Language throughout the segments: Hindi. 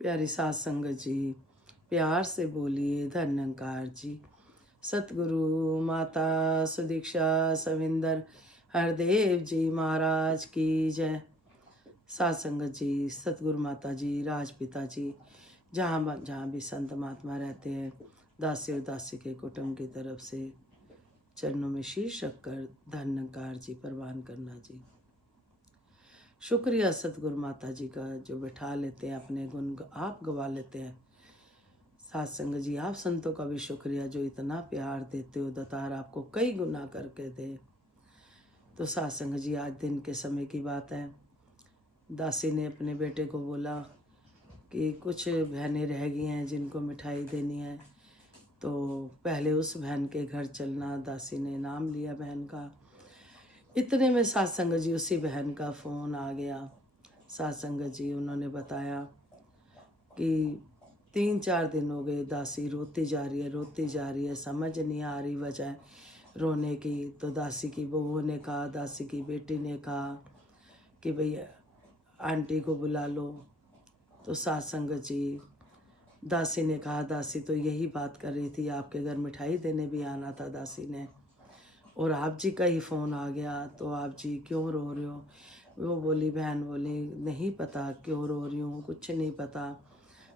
प्यारी सात संगत जी, प्यार से बोलिए धन्यकार जी। सतगुरु माता सुदीक्षा सविंदर हरदेव जी महाराज की जय। सात संगत जी, सतगुरु माता जी, राजपिता जी, जहाँ जहाँ भी संत महात्मा रहते हैं, दासी और दासी के कुटुंब की तरफ से चरणों में शीश रखकर धन्यकार जी प्रवान करना जी। शुक्रिया सतगुरु माता जी का जो बैठा लेते हैं, अपने गुण आप गवा लेते हैं। सात संगत जी, आप संतों का भी शुक्रिया जो इतना प्यार देते हो, दतार आपको कई गुना करके दे। तो सात संगत जी, आज दिन के समय की बात है। दासी ने अपने बेटे को बोला कि कुछ बहनें रह गई हैं जिनको मिठाई देनी है, तो पहले उस बहन के घर चलना। दासी ने नाम लिया बहन का। इतने में सात संगत जी उसी बहन का फ़ोन आ गया। सात संगत जी उन्होंने बताया कि 3-4 दिन हो गए, दासी रोती जा रही है, रोती जा रही है, समझ नहीं आ रही वजह रोने की। तो दासी की बहू ने कहा, दासी की बेटी ने कहा कि भाई आंटी को बुला लो। तो सात संगत जी, दासी ने कहा, दासी तो यही बात कर रही थी, आपके घर मिठाई देने भी आना था दासी ने, और आप जी का ही फ़ोन आ गया, तो आप जी क्यों रो रहे हो? वो बोली, बहन बोली, नहीं पता क्यों रो रही हूँ, कुछ नहीं पता,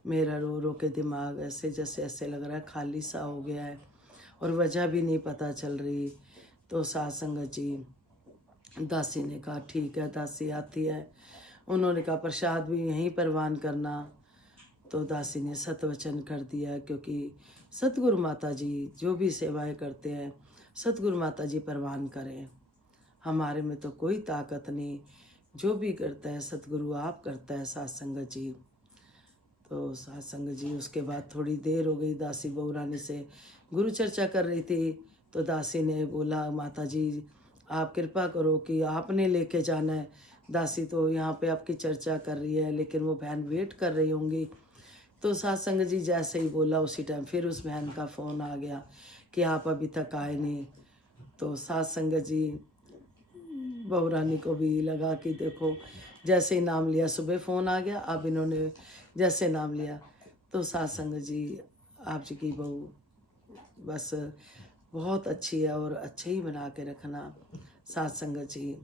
मेरा रो रो के दिमाग ऐसे जैसे ऐसे लग रहा है खाली सा हो गया है, और वजह भी नहीं पता चल रही। तो सात संगत जी, दासी ने कहा ठीक है, दासी आती है। उन्होंने कहा प्रसाद भी यहीं परवान करना। तो दासी ने सतवचन कर दिया, क्योंकि सतगुरु माता जी जो भी सेवाएं करते हैं, सतगुरु माता जी परवान करें, हमारे में तो कोई ताकत नहीं, जो भी करता है सतगुरु आप करता है। सात संगत जी, तो सात संगत जी, उसके बाद थोड़ी देर हो गई, दासी बहू रानी से गुरु चर्चा कर रही थी। तो दासी ने बोला, माता जी आप कृपा करो कि आपने लेके जाना है। दासी तो यहाँ पे आपकी चर्चा कर रही है, लेकिन वो बहन वेट कर रही होंगी। तो सात संगत जी जैसे ही बोला, उसी टाइम फिर उस बहन का फ़ोन आ गया कि आप अभी तक आए नहीं। तो सात संगत जी, बहू रानी को भी लगा कि देखो, जैसे ही नाम लिया, सुबह फ़ोन आ गया, अब इन्होंने जैसे नाम लिया। तो सात संगत जी, आप जी की बहू बस बहुत अच्छी है, और अच्छे ही बना के रखना सात संगत जी।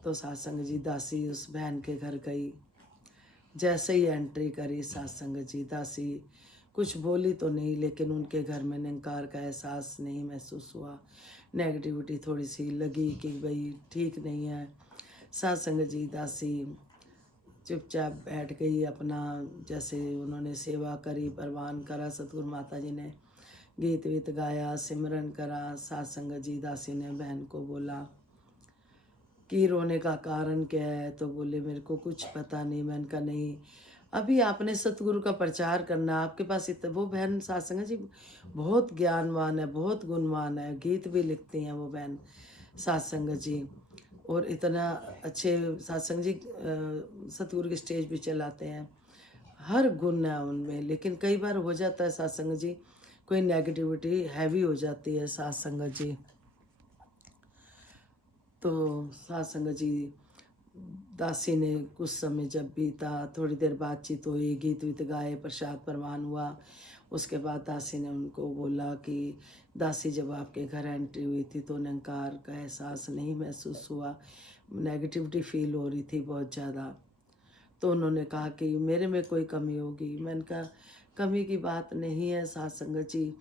तो सात संगत जी, दासी उस बहन के घर गई। जैसे ही एंट्री करी सात संगत जी, दासी कुछ बोली तो नहीं, लेकिन उनके घर में निंकार का एहसास नहीं महसूस हुआ। नेगेटिविटी थोड़ी सी लगी कि भाई ठीक नहीं है। सात संगत जी, दासी चुपचाप बैठ गई अपना, जैसे उन्होंने सेवा करी, परवान करा, सतगुरु माता जी ने गीत वीत गाया, सिमरन करा। सात संगत जी, दासी ने बहन को बोला कि रोने का कारण क्या है? तो बोले मेरे को कुछ पता नहीं। मैंने कहा नहीं, अभी आपने सतगुरु का प्रचार करना, आपके पास इतना। वो बहन सात संगत जी बहुत ज्ञानवान है, बहुत गुणवान है, गीत भी लिखती हैं वो बहन सात संगत जी, और इतना अच्छे सात संगत जी सतगुरु की स्टेज भी चलाते हैं, हर गुण है उनमें। लेकिन कई बार हो जाता है सात संगत जी, कोई नेगेटिविटी हैवी हो जाती है सात संगत जी। तो सात संगत जी, दासी ने कुछ समय जब बीता, थोड़ी देर बातचीत हुई, गीत वीत गाए, प्रसाद परवान हुआ। उसके बाद दासी ने उनको बोला कि दासी जब आपके घर एंट्री हुई थी तो निंकार का एहसास नहीं महसूस हुआ, नेगेटिविटी फील हो रही थी बहुत ज़्यादा। तो उन्होंने कहा कि मेरे में कोई कमी होगी। मैंने कहा कमी की बात नहीं है सात संगत जी,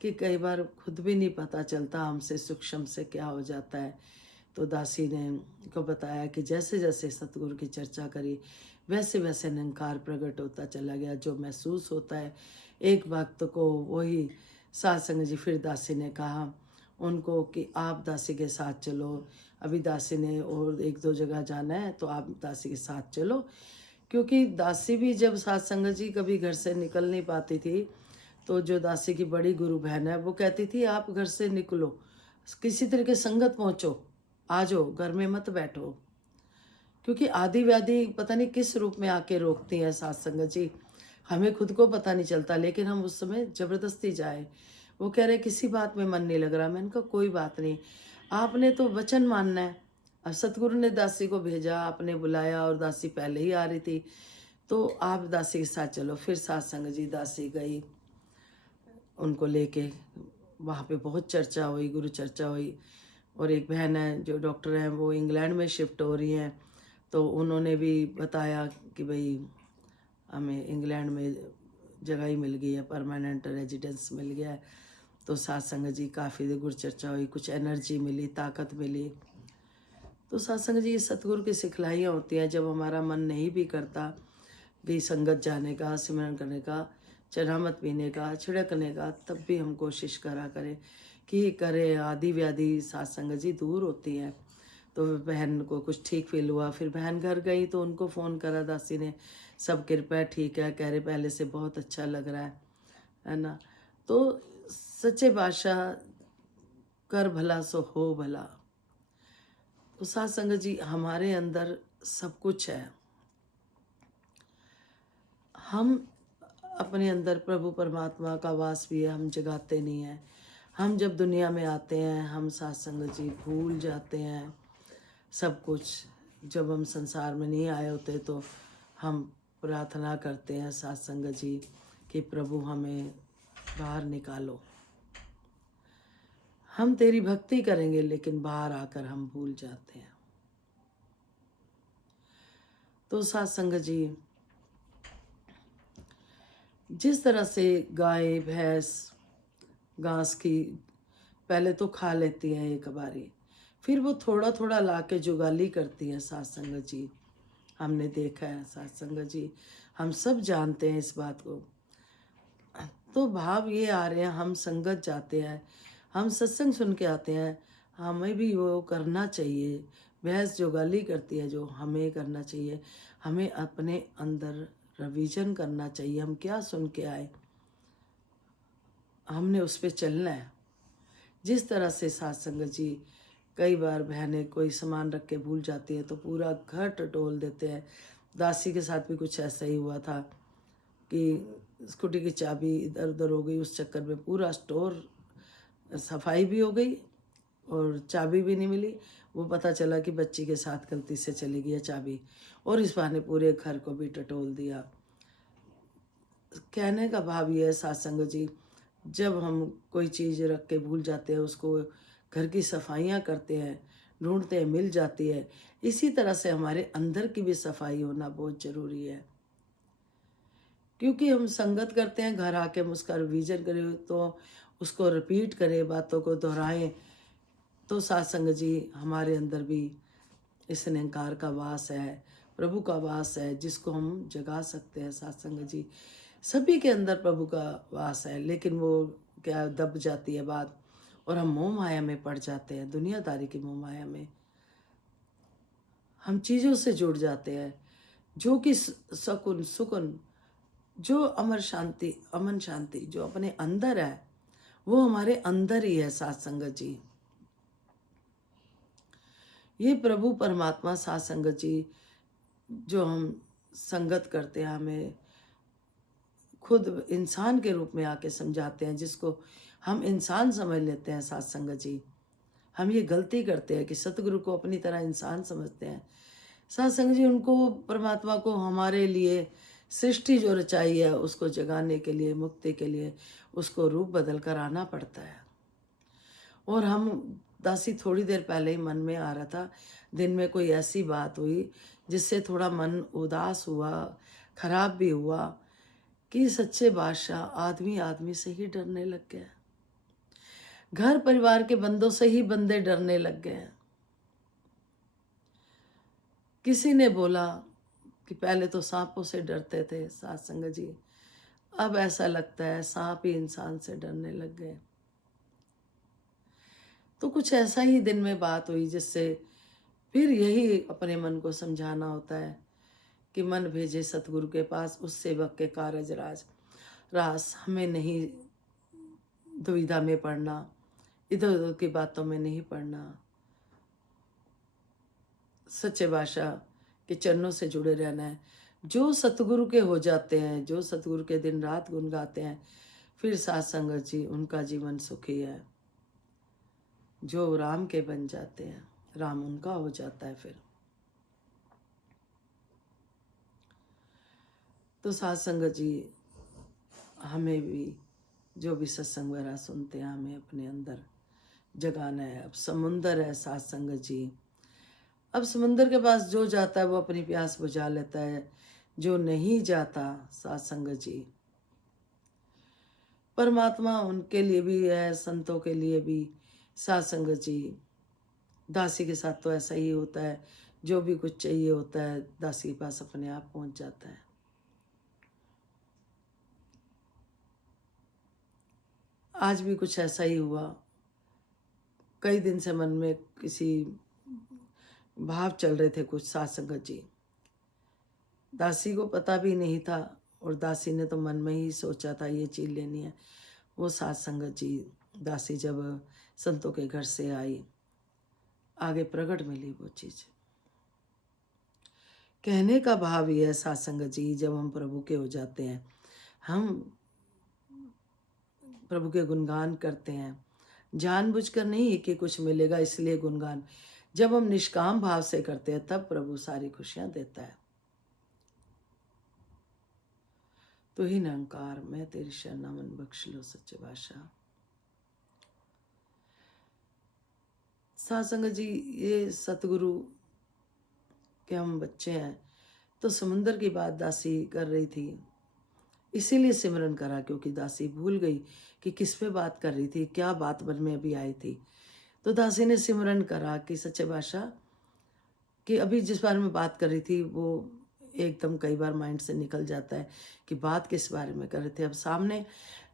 कि कई बार खुद भी नहीं पता चलता हमसे सूक्ष्म से क्या हो जाता है। तो दासी ने को बताया कि जैसे जैसे सतगुरु की चर्चा करी, वैसे वैसे निरंकार प्रकट होता चला गया, जो महसूस होता है एक भक्त को वही। सात संगत जी, फिर दासी ने कहा उनको कि आप दासी के साथ चलो, अभी दासी ने और 1-2 जगह जाना है, तो आप दासी के साथ चलो। क्योंकि दासी भी जब सात संगत जी कभी घर से निकल नहीं पाती थी, तो जो दासी की बड़ी गुरु बहन है वो कहती थी आप घर से निकलो, किसी तरह के संगत पहुँचो, आ जाओ, घर में मत बैठो। क्योंकि आदि व्याधि पता नहीं किस रूप में आके रोकती हैं सात संगत जी, हमें खुद को पता नहीं चलता, लेकिन हम उस समय ज़बरदस्ती जाए। वो कह रहे किसी बात में मन नहीं लग रहा। मैंने कहा कोई बात नहीं, आपने तो वचन मानना है। अब सतगुरु ने दासी को भेजा, आपने बुलाया, और दासी पहले ही आ रही थी। तो आप दासी के साथ चलो। फिर सत्संग जी दासी गई, उनको लेके वहाँ पे बहुत चर्चा हुई, गुरु चर्चा हुई। और एक बहन है जो डॉक्टर है, वो इंग्लैंड में शिफ्ट हो रही हैं, तो उन्होंने भी बताया कि भाई हमें इंग्लैंड में जगह ही मिल गई है, परमानेंट रेजिडेंस मिल गया है। तो सत्संग जी काफ़ी गुरु चर्चा हुई, कुछ एनर्जी मिली, ताकत मिली। तो सत्संग जी सतगुरु की सिखलाइयाँ होती हैं। जब हमारा मन नहीं भी करता कि संगत जाने का, सिमरन करने का, चरणामृत पीने का, छिड़कने का, तब भी हम कोशिश करा करें कि करें। आदि व्याधि सत्संग जी दूर होती है। तो बहन को कुछ ठीक फील हुआ, फिर बहन घर गई तो उनको फ़ोन करा दासी ने, सब कृपया ठीक है, कह रहे पहले से बहुत अच्छा लग रहा है ना। तो सच्चे बादशाह कर भला सो हो भला। तो सत्संग जी हमारे अंदर सब कुछ है। हम अपने अंदर प्रभु परमात्मा का वास भी है, हम जगाते नहीं हैं। हम जब दुनिया में आते हैं, हम सत्संग जी भूल जाते हैं सब कुछ। जब हम संसार में नहीं आए होते तो हम प्रार्थना करते हैं सत्संग जी कि प्रभु हमें बाहर निकालो। हम तेरी भक्ति करेंगे, लेकिन बाहर आकर हम भूल जाते हैं। तो सत्संग जी जिस तरह से गाय भैंस घास की पहले तो खा लेती हैं एक बारी, फिर वो थोड़ा थोड़ा ला के जुगाली करती हैं सत्संग जी। हमने देखा है सत्संग जी, हम सब जानते हैं इस बात को। तो भाव ये आ रहे हैं, हम संगत जाते हैं, हम सत्संग सुन के आते हैं, हमें भी वो करना चाहिए। भैंस जुगाली करती है, जो हमें करना चाहिए। हमें अपने अंदर रिवीजन करना चाहिए, हम क्या सुन के आए, हमने उस पर चलना है। जिस तरह से सत्संग जी कई बार बहनें कोई सामान रख के भूल जाती है तो पूरा घर टटोल देते हैं। दासी के साथ भी कुछ ऐसा ही हुआ था कि स्कूटी की चाबी इधर उधर हो गई, उस चक्कर में पूरा स्टोर सफाई भी हो गई और चाबी भी नहीं मिली। वो पता चला कि बच्ची के साथ गलती से चली गई है चाबी, और इस बहाने पूरे घर को भी टटोल दिया। कहने का भाव ये है सत्संग जी, जब हम कोई चीज़ रख के भूल जाते हैं, उसको घर की सफाइयाँ करते हैं, ढूंढते हैं, मिल जाती है। इसी तरह से हमारे अंदर की भी सफाई होना बहुत ज़रूरी है। क्योंकि हम संगत करते हैं, घर आके हम उसका रिवीजन करें, तो उसको रिपीट करें, बातों को दोहराएं, तो सत्संग जी हमारे अंदर भी इस निरंकार का वास है, प्रभु का वास है, जिसको हम जगा सकते हैं। सत्संग जी सभी के अंदर प्रभु का वास है, लेकिन वो क्या दब जाती है बात, और हम मोह माया में पड़ जाते हैं, दुनियादारी की मोह माया में हम चीज़ों से जुड़ जाते हैं, जो कि सुकून सुकून, जो अमर शांति, अमन शांति जो अपने अंदर है, वो हमारे अंदर ही है। सत्संग जी ये प्रभु परमात्मा सत्संग जी जो हम संगत करते हैं, हमें खुद इंसान के रूप में आके समझाते हैं, जिसको हम इंसान समझ लेते हैं। सत्संग जी हम ये गलती करते हैं कि सतगुरु को अपनी तरह इंसान समझते हैं। सत्संग जी उनको, परमात्मा को हमारे लिए सृष्टि जो रचाई है उसको जगाने के लिए, मुक्ति के लिए उसको रूप बदल कर आना पड़ता है। और हम दासी थोड़ी देर पहले ही मन में आ रहा था, दिन में कोई ऐसी बात हुई जिससे थोड़ा मन उदास हुआ, खराब भी हुआ, कि सच्चे बादशाह आदमी आदमी से ही डरने लग गया, घर परिवार के बंदों से ही बंदे डरने लग गए हैं। किसी ने बोला कि पहले तो सांपों से डरते थे सत्संग जी, अब ऐसा लगता है सांप ही इंसान से डरने लग गए। तो कुछ ऐसा ही दिन में बात हुई, जिससे फिर यही अपने मन को समझाना होता है कि मन भेजे सतगुरु के पास, उस सेवक के कारज रास। हमें नहीं दुविधा में पड़ना, इधर उधर की बातों में नहीं पड़ना, सच्चे बादशाह के चरणों से जुड़े रहना है। जो सतगुरु के हो जाते हैं, जो सतगुरु के दिन रात गुण गाते हैं, फिर सत्संग जी उनका जीवन सुखी है। जो राम के बन जाते हैं, राम उनका हो जाता है। फिर तो साथ संगत जी, हमें भी जो भी सत्संग वगैरह सुनते हैं, हमें अपने अंदर जगाना है। अब समुंदर है साथ संगत जी, अब समुंदर के पास जो जाता है वो अपनी प्यास बुझा लेता है, जो नहीं जाता साथ संगत जी, परमात्मा उनके लिए भी है, संतों के लिए भी। साथ संगत जी, दासी के साथ तो ऐसा ही होता है, जो भी कुछ चाहिए होता है दासी के पास अपने आप पहुंच जाता है। आज भी कुछ ऐसा ही हुआ। कई दिन से मन में किसी भाव चल रहे थे कुछ साथ संगत जी, दासी को पता भी नहीं था, और दासी ने तो मन में ही सोचा था ये चीज़ लेनी है। वो साथ संगत जी, दासी जब संतों के घर से आई, आगे प्रकट मिली वो चीज़। कहने का भाव ये है साथ संगत जी, जब हम प्रभु के हो जाते हैं, हम प्रभु के गुणगान करते हैं, जानबूझकर नहीं कि कुछ मिलेगा इसलिए गुणगान, जब हम निष्काम भाव से करते हैं तब प्रभु सारी खुशियां देता है। तो ही निरंकार, मैं तेरी शरणा मन बख्श लो सच्चे बादशाह। साथ संगत जी, ये सतगुरु के हम बच्चे हैं। तो समुंदर की बात दासी कर रही थी, इसीलिए सिमरन करा, क्योंकि दासी भूल गई कि किस पे बात कर रही थी, क्या बात मन में अभी आई थी। तो दासी ने सिमरन करा कि सच्चे बादशाह, कि अभी जिस बारे में बात कर रही थी वो एकदम कई बार माइंड से निकल जाता है कि बात किस बारे में कर रहे थे। अब सामने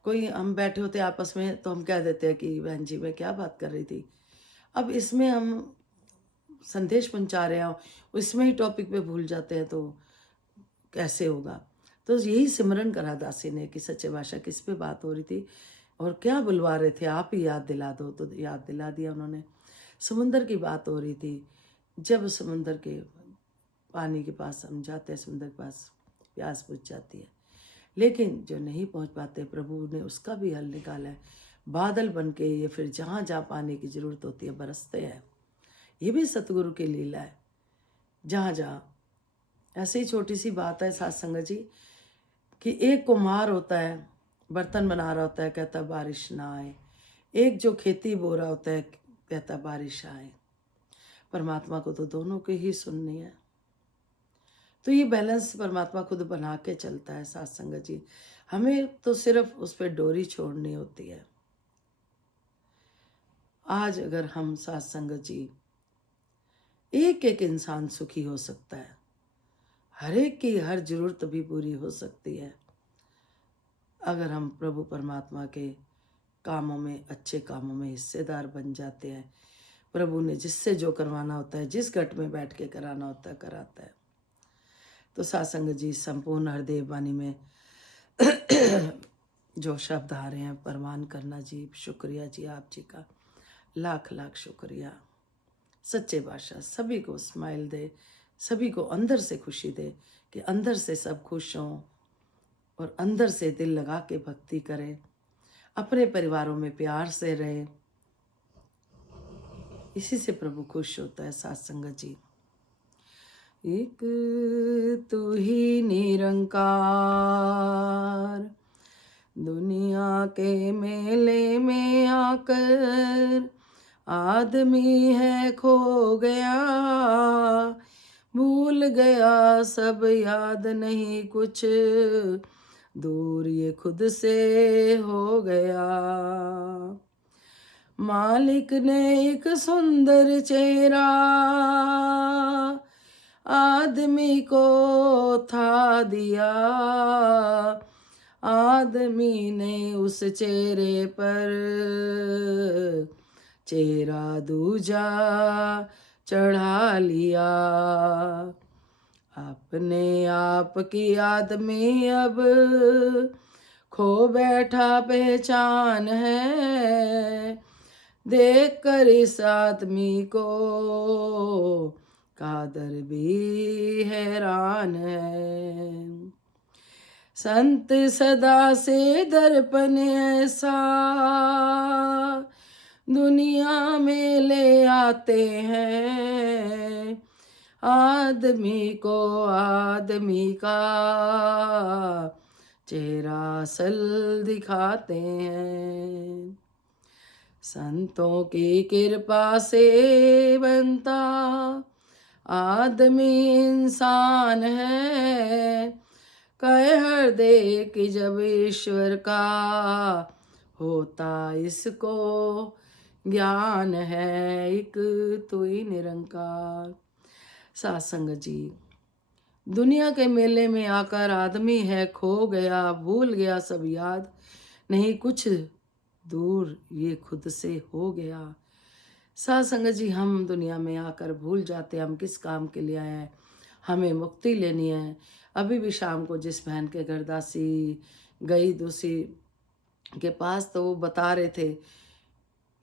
कोई हम बैठे होते आपस में तो हम कह देते हैं कि बहन जी मैं क्या बात कर रही थी। अब इसमें हम संदेश पहुंचा रहे हो, इसमें ही टॉपिक पे भूल जाते हैं तो कैसे होगा। तो यही सिमरन करा दासी ने कि सच्चे बादशाह किस पे बात हो रही थी और क्या बुलवा रहे थे, आप ही याद दिला दो। तो याद दिला दिया उन्होंने। समुंदर की बात हो रही थी। जब समुंदर के पानी के पास हम जाते हैं, समुंदर के पास प्यास बुझ जाती है, लेकिन जो नहीं पहुंच पाते प्रभु ने उसका भी हल निकाला है। बादल बन के ये फिर जहाँ जहाँ पानी की जरूरत होती है बरसते हैं। ये भी सतगुरु की लीला है। जहाँ जहाँ ऐसे ही छोटी सी बात है साथ संगत जी, कि एक कुम्हार होता है, बर्तन बना रहा होता है, कहता बारिश ना आए। एक जो खेती बो रहा होता है, कहता बारिश आए। परमात्मा को तो दोनों की ही सुननी है। तो ये बैलेंस परमात्मा खुद बना के चलता है साथ संगत जी। हमें तो सिर्फ उस पर डोरी छोड़नी होती है। आज अगर हम साथ संगत जी, एक एक इंसान सुखी हो सकता है, हर एक की हर जरूरत भी पूरी हो सकती है, अगर हम प्रभु परमात्मा के कामों में, अच्छे कामों में हिस्सेदार बन जाते हैं। प्रभु ने जिससे जो करवाना होता है, जिस घट में बैठ के कराना होता है, कराता है। तो साथ संगत जी, संपूर्ण हरदेव वाणी में जो शब्द आ रहे हैं, परमान करना जी, शुक्रिया जी, आप जी का लाख लाख शुक्रिया। सच्चे बादशाह सभी को स्माइल दे, सभी को अंदर से खुशी दे, कि अंदर से सब खुश हों और अंदर से दिल लगा के भक्ति करें, अपने परिवारों में प्यार से रहें। इसी से प्रभु खुश होता है साथ संगत जी। एक तू ही निरंकार, दुनिया के मेले में आकर आदमी है खो गया, भूल गया सब याद नहीं कुछ, दूर ये खुद से हो गया। मालिक ने एक सुंदर चेहरा आदमी को था दिया, आदमी ने उस चेहरे पर चेहरा दूजा चढ़ा लिया। अपने आप की आदमी अब खो बैठा पहचान है, देख कर इस आदमी को कादर भी हैरान है। संत सदा से दर्पण ऐसा दुनिया में ले आते हैं, आदमी को आदमी का चेहरा असल दिखाते हैं। संतों की कृपा से बनता आदमी इंसान है, कहे हर दे कि जब ईश्वर का होता इसको ज्ञान है, एक तू ही निरंकार। सासंग जी, दुनिया के मेले में आकर आदमी है खो गया, भूल गया सब याद, नहीं कुछ दूर ये खुद से हो गया। सासंग जी, हम दुनिया में आकर भूल जाते हैं हम किस काम के लिए आए हैं, हमें मुक्ति लेनी है। अभी भी शाम को जिस बहन के घर दासी गई दूसरी के पास, तो वो बता रहे थे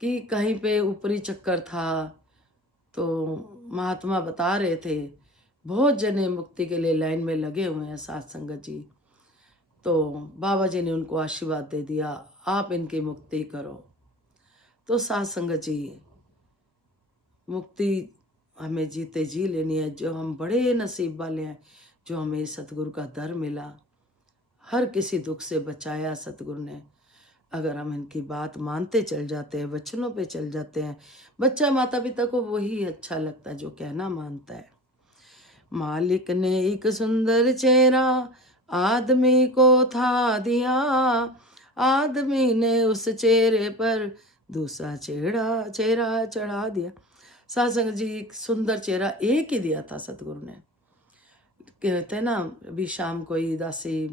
कि कहीं पे ऊपरी चक्कर था, तो महात्मा बता रहे थे बहुत जने मुक्ति के लिए लाइन में लगे हुए हैं सत्संग जी। तो बाबा जी ने उनको आशीर्वाद दे दिया, आप इनकी मुक्ति करो। तो सत्संग जी, मुक्ति हमें जीते जी लेनी है। जो हम बड़े नसीब वाले हैं जो हमें सतगुरु का दर मिला, हर किसी दुख से बचाया सतगुरु ने। अगर हम इनकी बात मानते चल जाते हैं, वचनों पे चल जाते हैं, बच्चा माता पिता को वही अच्छा लगता है जो कहना मानता है। मालिक ने एक सुंदर चेहरा आदमी को था दिया, आदमी ने उस चेहरे पर दूसरा चेहरा चढ़ा दिया। सत्संग जी, एक सुंदर चेहरा एक ही दिया था सतगुरु ने। कहते हैं ना, अभी शाम को ही दासी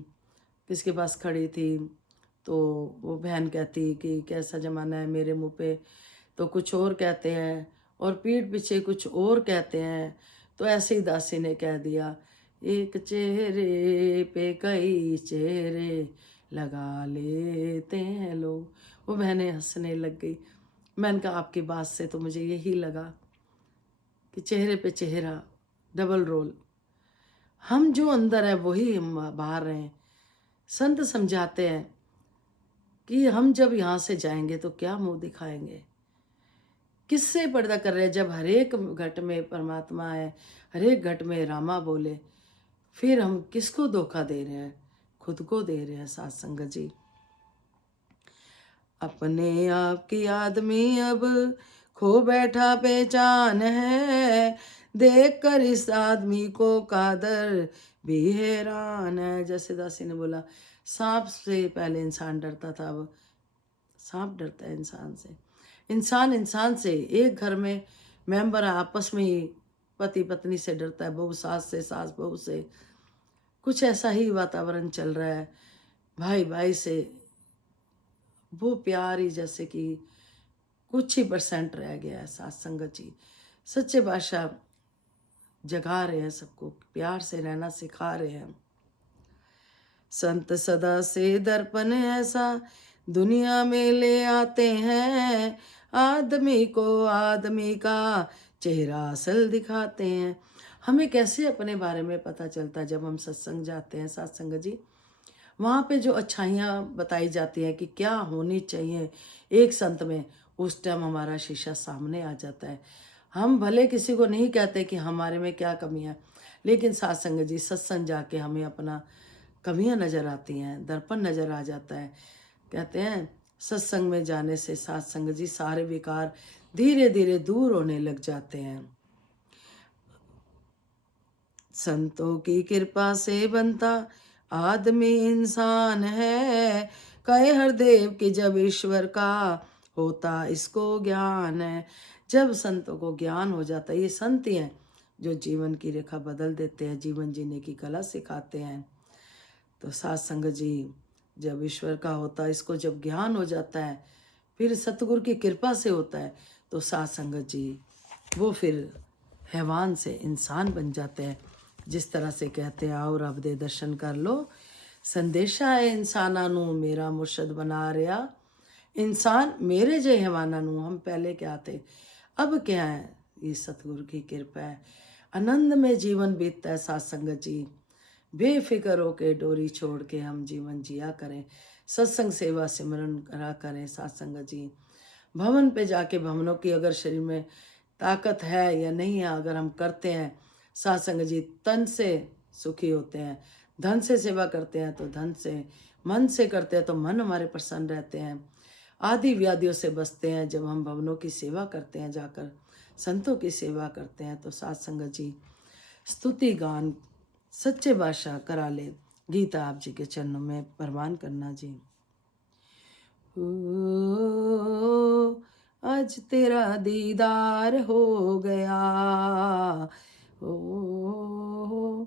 किसके पास खड़ी थी, तो वो बहन कहती कि कैसा जमाना है, मेरे मुंह पे तो कुछ और कहते हैं और पीठ पीछे कुछ और कहते हैं। तो ऐसे ही दासी ने कह दिया, एक चेहरे पे कई चेहरे लगा लेते हैं लोग। वो बहनें हंसने लग गई। मैंने कहा आपकी बात से तो मुझे यही लगा कि चेहरे पे चेहरा, डबल रोल। हम जो अंदर है वही हम बाहर हैं। संत समझाते हैं कि हम जब यहाँ से जाएंगे तो क्या मुंह दिखाएंगे, किससे पर्दा कर रहे हैं। जब हरेक घट में परमात्मा है, हरेक घट में रामा बोले, फिर हम किसको धोखा दे रहे हैं, खुद को दे रहे हैं। सत्संग जी, अपने आप की आदमी अब खो बैठा पहचान है, देख कर इस आदमी को कादर भी हैरान है। जैसे दासी ने बोला, सांप से पहले इंसान डरता था, अब सांप डरता है इंसान से। इंसान से, एक घर में मेंबर आपस में ही पति पत्नी से डरता है, बहू सास से, सास बहू से। कुछ ऐसा ही वातावरण चल रहा है। भाई भाई से वो प्यार ही जैसे कि कुछ ही % रह गया है। सत्संग जी, सच्चे बादशाह जगा रहे हैं सबको, प्यार से रहना सिखा रहे हैं। संत सदा से दर्पण ऐसा दुनिया में ले आते हैं, आदमी को आदमी का चेहरा असल दिखाते हैं। हमें कैसे अपने बारे में पता चलता है? जब हम सत्संग जाते हैं सत्संग जी, वहाँ पे जो अच्छाइयाँ बताई जाती हैं कि क्या होनी चाहिए एक संत में, उस टाइम हमारा शीशा सामने आ जाता है। हम भले किसी को नहीं कहते कि हमारे में क्या कमी है, लेकिन सत्संग जी, सत्संग जाके हमें अपना कमियां नजर आती हैं, दर्पण नजर आ जाता है। कहते हैं सत्संग में जाने से सत्संग जी सारे विकार धीरे धीरे दूर होने लग जाते हैं। संतों की कृपा से बनता आदमी इंसान है, कहे हर देव कि जब ईश्वर का होता इसको ज्ञान है। जब संतों को ज्ञान हो जाता है, ये संत ही हैं जो जीवन की रेखा बदल देते हैं, जीवन जीने की कला सिखाते हैं। तो सत्संग जी, जब ईश्वर का होता है, इसको जब ज्ञान हो जाता है, फिर सतगुरु की कृपा से होता है, तो सत्संग जी वो फिर हैवान से इंसान बन जाते हैं। जिस तरह से कहते हैं, आओ रब दे दर्शन कर लो, संदेशा है इंसाना नू मेरा मुर्शद बना रहा। इंसान मेरे जे हैवाना नू, हम पहले क्या थे अब क्या है, ये सतगुरु की कृपा है। आनंद में जीवन बीतता है सत्संग जी। बेफिक्र होके डोरी छोड़ के हम जीवन जिया करें, सत्संग सेवा सिमरन करा करें। सत्संग जी, भवन पे जाके, भवनों की अगर शरीर में ताकत है या नहीं है, अगर हम करते हैं सत्संग जी, तन से सुखी होते हैं, धन से सेवा करते हैं तो धन से, मन से करते हैं तो मन हमारे प्रसन्न रहते हैं, आदि व्याधियों से बचते हैं। जब हम भवनों की सेवा करते हैं, जाकर संतों की सेवा करते हैं, तो साथ संगत जी स्तुति गान सच्चे बादशाह करा ले। गीता आप जी के चरणों में प्रवान करना जी। ओ, आज तेरा दीदार हो गया, ओ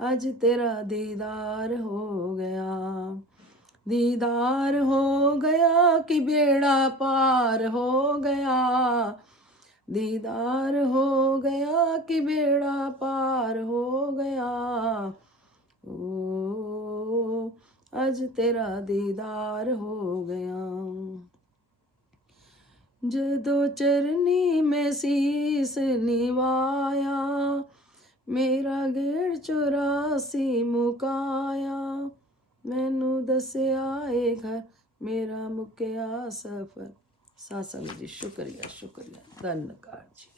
आज तेरा दीदार हो गया, दीदार हो गया कि बेड़ा पार हो गया, दीदार हो गया कि बेड़ा पार हो गया, ओ आज तेरा दीदार हो गया। जदों चरनी में शीस निवाया, मेरा गेड़ 84 मुकाया, मैनू दसिया ए घर मेरा मुक्या सफर। सासंग जी शुक्रिया शुक्रिया, धन्यवाद जी।